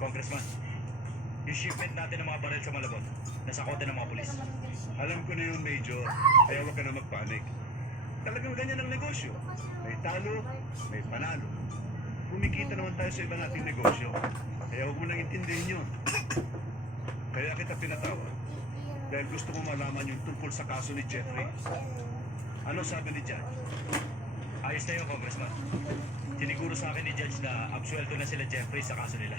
Congressman, yung shipment natin ng mga baril sa Malabon, nasa kote ng mga pulis. Alam ko na yun, Major. Kaya huwag ka na magpanik. Talagang ganyan ang negosyo. May talo, may panalo. Kumikita naman tayo sa iba nating negosyo. Kaya huwag mo nang intindihin yun. Kaya kita pinatawag. Dahil gusto ko malaman yung tungkol sa kaso ni Jeffrey. Ano sabi ni Judge? Ayos na yun, Congressman. Siniguro sa akin ni Judge na absuelto na sila Jeffrey sa kaso nila.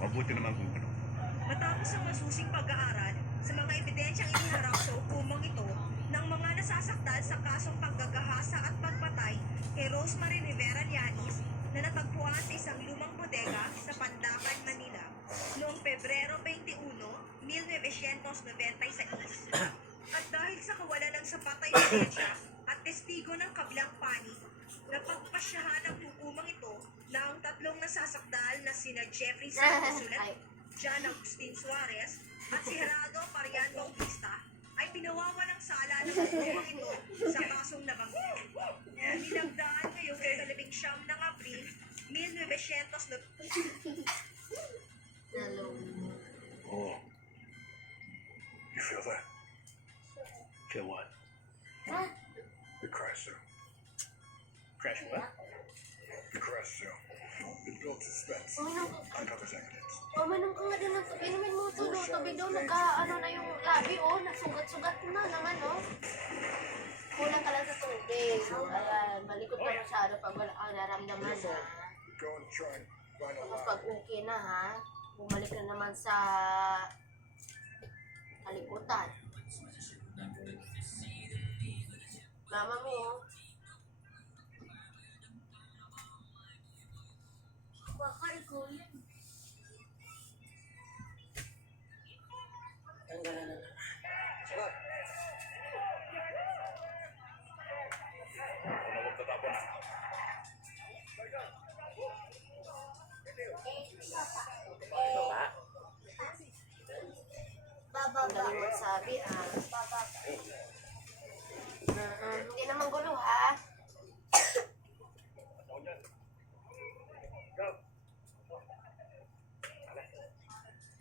Mabuti naman kung ano. Matapos ang masusing pag-aaral sa mga ebidensyang iniharap sa hukumang ito ng mga nasasaktan sa kasong paggagahasa at pagpatay kay Rosemary Rivera Llanes na natagpuan sa isang lumang bodega sa Pandacan, Manila noong Pebrero 21, 1996. At dahil sa kawalan ng sapat na ebidensya at testigo ng kabilang panig, napagpasyahan ng hukumang ito na ang tatlong nasasakdal na sina Jeffrey Santos Sulet, John Agustin Suarez at si Geraldo Marian Bautista ay pinawawalang sala ng hukumang ito sa kasong nabanggit. Nilagdaan ngayong 19 ng Abril, 1900. Oh. You feel that? Feel what? The crash zone. Crash what? The crash zone. It built suspense. Uncovers evidence. Uminom ka nga din ng tubig. Inumin mo ito, no? Tubig daw, ano na yung labi, nasugat-sugat na naman, Kulang ka lang sa tubig. Ayan, malikot ka masyado pag wala kang naramdaman, ha? Go and try and find a Kapag okay na, ha? Bumalik na naman sa kalikutan. Mama mo, baka ikaw yan. Tanggalan na. Sagot. Ano huwag tatapon na? Baba. Ang dali magsabi, hindi naman gulo, ha?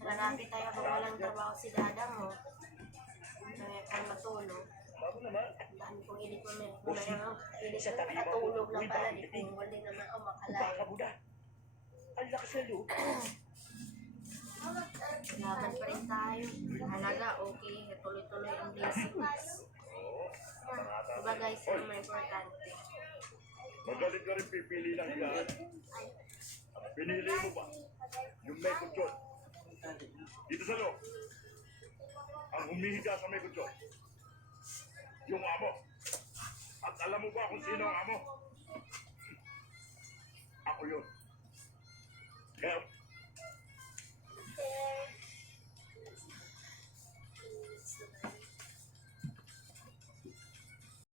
Lalapit tayo kung walang trabaho si dada mo. Kaya matulog. Dami kong ilit mo na. Natulog lang pala. Di kung wali naman ako makalayo. Ang lakas na loob. Laban pa rin tayo. Halaga, okay. Tuloy-tuloy ang blessings. Diba guys, ano may importante? Magaling ka rin pipili ng gaan. Pinili mo ba? Yung may kutsyon. Dito sa loob. Ang humihiga sa may kutsyon. Yung amo. At alam mo ba kung sino ang amo? Ako yun. Kaya